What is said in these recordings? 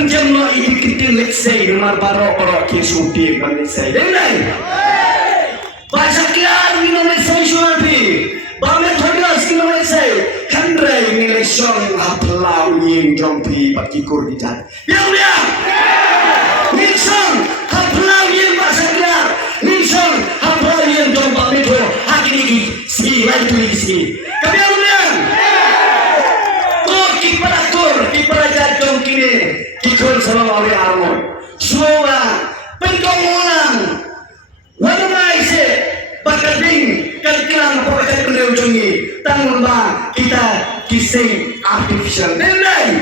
penjam no ikitin leksay rumah baro kisuti manisay denai bahasa kian Indonesia suami bame thodas Indonesia handrai nilesong haplau yin jompi pakikur dijan biang nilsong haplau yin bahasa kian nilsong haplau yin jompa metro hakini si lain tu si kabiang Kipara jadong kini kikon sama mawi armon semua pentongolan wadamai se bakading kalkilang pakai beliau jongi tanggung ba kita kising artificial nilai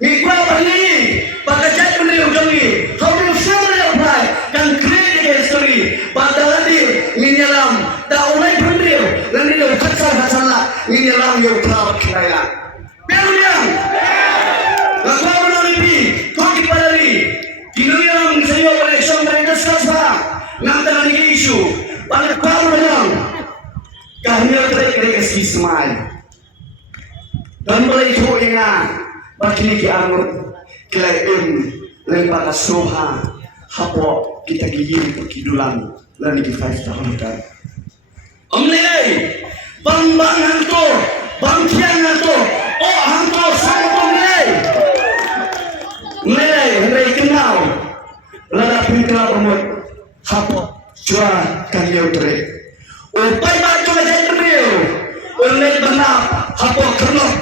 ikwa bali pakai beliau jongi how do you apply kan create history badaladi ninyalam da ulai beliau dan dia khatsala ninyalam yo proud kaya Biang, lakukan menalibi, kau kipadari, kini yang saya oleh sang mereka sasar, nanti lagi isu, pada kau menang, kahnya terkait semai, dan mulai itu ingat, bagi kita anut, klaim, lempar soha, hapo kita gigir kekidulan, lalu di 5 tahun kan. Omnilai, bang tu, bang tu. Oh, hantu sangkong nilai hendak kenal lada pintar umut hapok cua kalian terik upai baju aja beliau oleh benar hapok kenal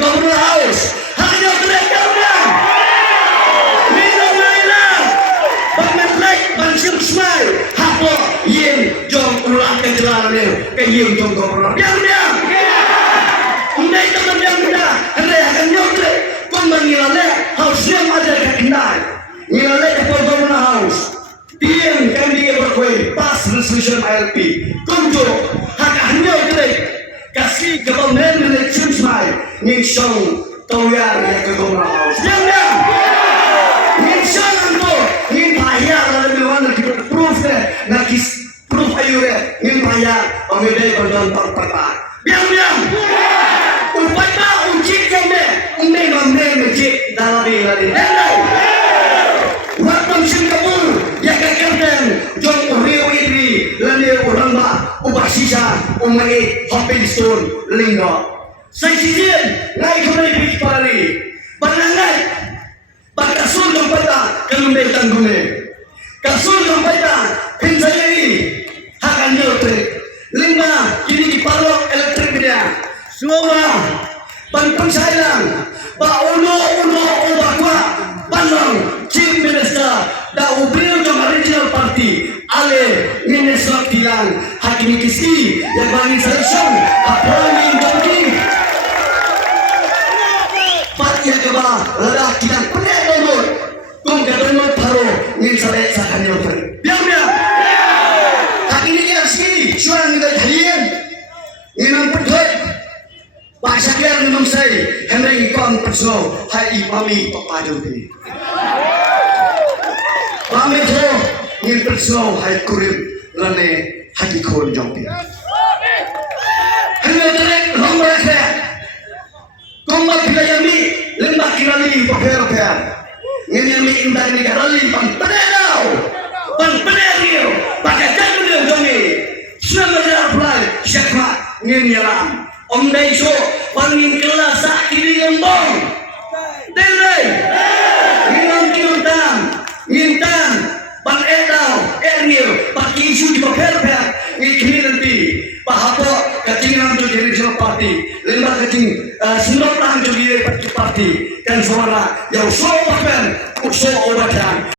bangun haus hanya terik kawan minum lailah bangun like bansim smile hapok yin jom ulang kejelannya ke yin jom gomor biang Undai teman yang muda, hendak akan nyokre, kembali ngilale, hausnya ada kekendai, ngilale keporbangan haus, tiang kan dia berkuih, pas resolution ILP, kunjo, hak nyokre, kasih kebangunan election smile, ngisong, tawar ya keporbangan haus, yang ngisong anto, ngimpayar lebih mana kita proof deh, nakis proof ayu deh, ngimpayar, pemedai berdontor pertak, biang. Upai ba uji kame, umbe mejik dalam lari. Waktu Singapura, ya kakaknya, jom Rio Idri, lalu orang ba ubah sisa, umai hopping stone, linggo. Saya sijin, naik kembali di Pari, panangan, bakasul dompeta, kelumbe tanggungnya, kasul dompeta, pinsayai, hakan nyotre, lima kini di palok elektriknya. Semua pantang sayang, ba ulo ubahwa, panang chief minister, da ubril jong original party, ale minister tilang, hakimi kisi, yang bangin selection, apalagi jongki, parti keba, lelaki yang penuh nomor, kong kadang paro, ingin selesai sakannya ter, biar, hakimi kisi, suang kita halian, ingin pedoi. Bahasa kian memang saya hendak ikon perso hai pami papadu ni. Pami tu ingin perso hai kurim lane hati kon jompi. Hendak terek lomba saya. Kombat kita yami lembah kirali paper. Ingin yami indah ni kirali pan penedau, pakai jago dia jomi. Semua dia apply syakmat ingin yalam. Om Daiso pangin kelas sak kiri lembong. Denai. Ngintan, Bang Edau, Eril, pakai isu di paper. Ini nanti Pak Hapo kecingan tu jadi regional party, lembah kecing sinop lang jadi party kan suara yang so paper, so obatan.